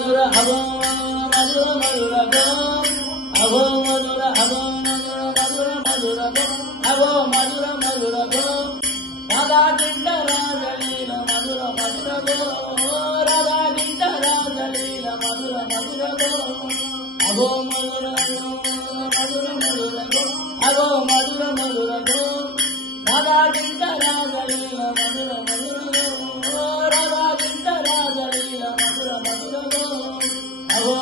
మధుర అభో మధుర మధుర అభో మధుర అభో మధుర మధుర అభో మధుర మధుర రాధా కింద రాజలీల మధుర మధుర రాధా కింద రాజలీల మధుర మధుర అభో మధుర మధుర మధుర అభో మధుర మధుర రాధా కింద రాజలీల మధుర మధుర రాధా కింద రాజలీల మధుర మధుర అభో